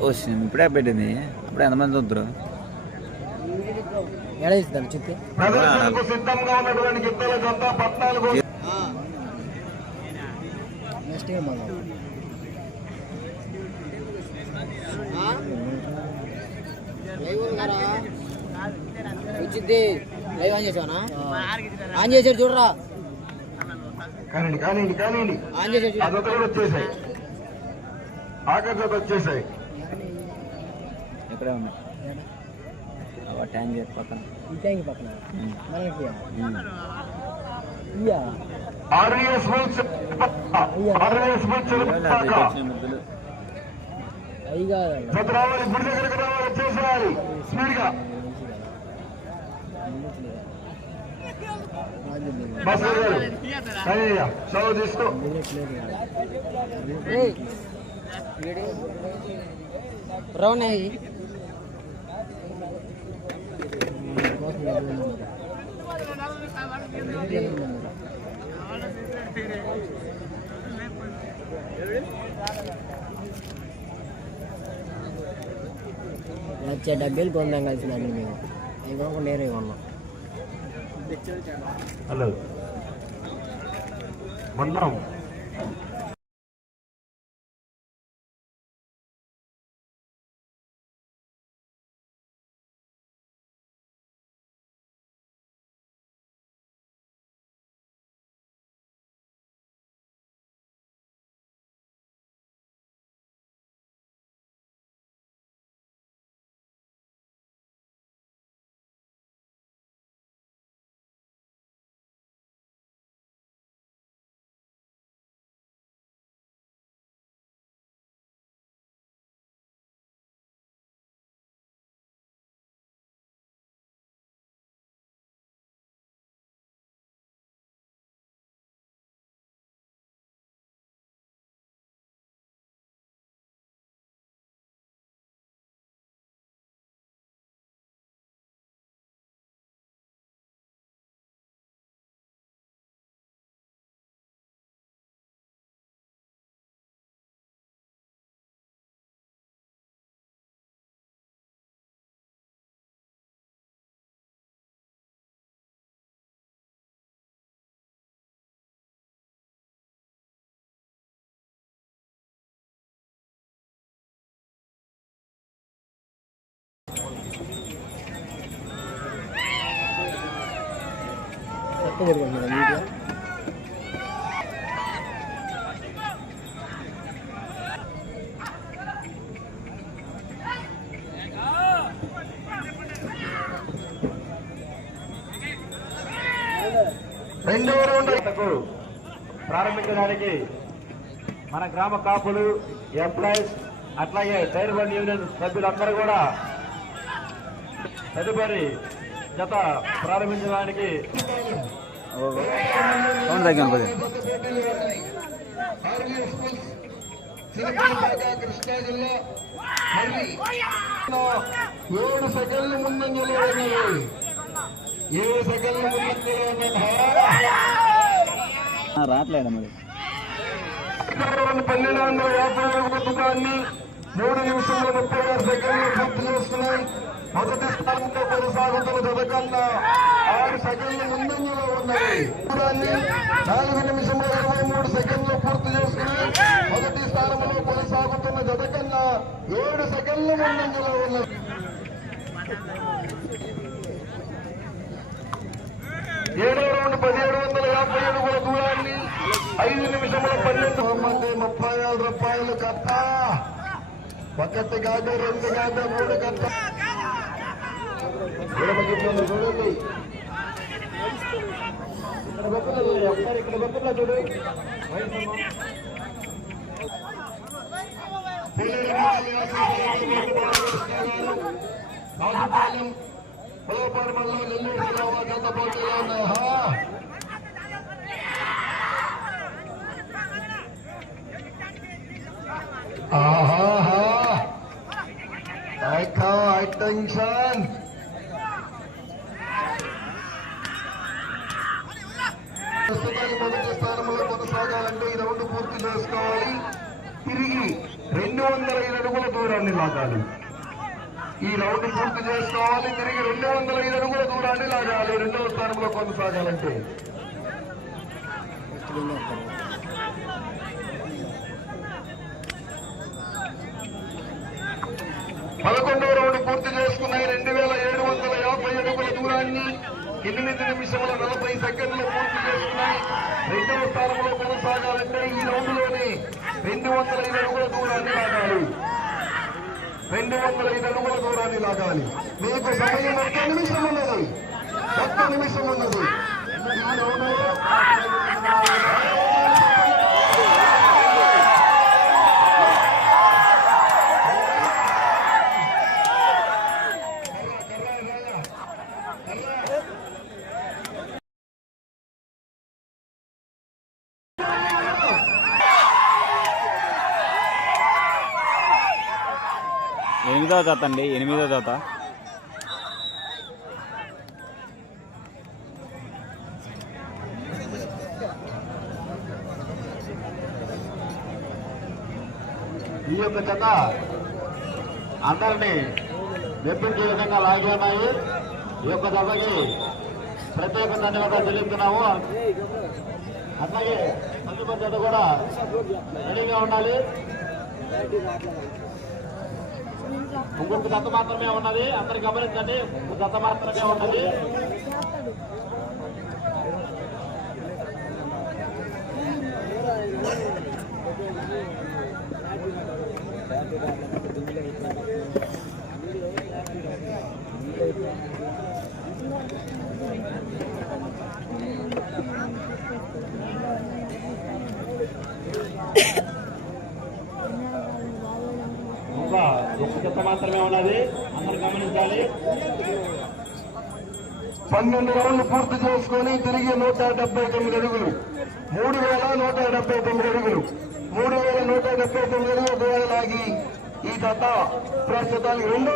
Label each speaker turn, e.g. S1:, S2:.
S1: ఓ ఇప్పుడే పెట్టింది. అప్పుడే ఎంతమంది చూద్దరు?
S2: వచ్చింది. లైవ్ ఆన్ చేసావనా ఆన్ చేసాడు చూడరా.
S3: కానివ్వండి కానివ్వండి కానివ్వండి.
S2: ఆన్
S3: ఆఖరి జత వచ్చేసాయి.
S1: ఇక్కడే ఉన్నాయి అవ ట్యాంక్ చేసి పక్కన
S2: ఇంటాంగి పక్కన
S1: ఉమ్.
S2: మనకి
S1: ఉమ్.
S2: ఇయ్యా
S3: ఆర్ఎస్ బుల్స్ ఆర్ఎస్ బుల్స్
S1: ఇవాళ అది వచ్చిన ముద్దులు
S2: అవి కాదన్న
S3: జత రావాలి గుడి దగ్గరికి రావాలి వచ్చేసేయాలి స్పీడ్ గా బస్ గారు అయ్యా సెలవు తీసుకో
S2: రౌండ్ అయ్యి వచ్చే డబ్బులు కొందాం కలిసిందండి మేము. అవి కొనుక్కుండా వేరే కొన్నాం.
S3: హలో. మొన్నం
S2: తక్కువ పెట్టుకుంటున్నాను వీడియో
S3: రెండవ ప్రారంభించడానికి మన గ్రామ కాపులు ఎంప్లాయీస్ అట్లాగే టైర్ బండ్ యూనియన్ సభ్యులందరూ కూడా తదుపరి జత ప్రారంభించడానికి
S1: సౌండ్ తగ్గాను కొద్దిగా
S3: ఏడు సెకండ్లు ముందంజలో ఉన్నది ఏడు సెకండ్లు ముందంజలో ఉన్నది
S1: రావట్లేదా మరి?
S3: పన్నెండు వందల యాభై నాలుగు పథకాన్ని మూడు నిమిషంలో ముప్పై ఆరు సెకండ్లు పూర్తి చేస్తున్నాయి మొదటి స్థానంలో కొనసాగుతున్న జతకన్నా ఆరు సెకండ్లు ముందంజలో ఉన్నాయి. నాలుగు నిమిషంలో ఇరవై మూడు సెకండ్లు పూర్తి చేసుకుని మొదటి స్థానంలో కొనసాగుతున్న జతకన్నా ఏడు సెకండ్లు ముందంజలో ఉన్నాయి ఏడో రౌండ్ పదిహేడు వందల యాభై అడుగుల దూరాన్ని ఐదు నిమిషముల పన్నెండు మంది ముప్పై ఆరు రూపాయలు కట్ట. ఒకటి కాదు రెండు కాదు మూడు కట్ట. ఎడమ గిట్లలో చూడండి ఇక్కడ బొక్కలో ప్రస్తుతానికి మొదటి స్థానంలో కొనసాగాలంటే ఈ రౌండ్ పూర్తి చేసుకోవాలి. తిరిగి రెండు వందల ఐదు అడుగుల దూరాన్ని లాగాలి. ఈ రౌండ్ పూర్తి చేసుకోవాలి. తిరిగి రెండు వందల ఐదు అడుగుల దూరాన్ని లాగాలి. రెండవ స్థానంలో కొనసాగాలంటే. పదకొండవ రౌండ్ పూర్తి చేసుకున్నాయి. రెండు వేల ఏడు వందల యాభై అడుగుల దూరాన్ని ఎనిమిది నిమిషముల నలభై సెకండ్లు పూర్తి చేసుకున్నాయి రెండవ స్థానంలో కొనసాగాలంటే ఈ రౌండ్లోనే రెండు వందల ఐదు అడుగుల దూరాన్ని లాగాలి. రెండు వందల ఐదు అడుగుల దూరాన్ని లాగాలి. మీకు సమయం ఒక్క నిమిషం ఉన్నది. ఒక్క నిమిషం ఉన్నది. ఈ రౌండ్లో
S1: ఎనిమిదో జత అండి ఎనిమిదో జత.
S3: ఈ యొక్క జత అందరినీ మెప్పించే విధంగా లాగి ఉన్నాయి. ఈ యొక్క జతకి ప్రత్యేక ధన్యవాదాలు తెలుపుతున్నాము. అట్లాగే తదుపరి కూడా రెడీగా ఉండాలి. ఇంకొక జత మాత్రమే ఉన్నది. అందరు గమనించండి. ఇంకొక జత మాత్రమే ఉన్నది. ఉన్నది అందరు గమనించాలి. పన్నెండు రౌండ్లు పూర్తి చేసుకొని తిరిగి నూట డెబ్బై తొమ్మిది అడుగులు. మూడు వేల నూట డెబ్బై తొమ్మిది అడుగులు. మూడు వేల నూట డెబ్బై తొమ్మిది అడుగులు లాగి ఈ జత ప్రస్తుతానికి రెండో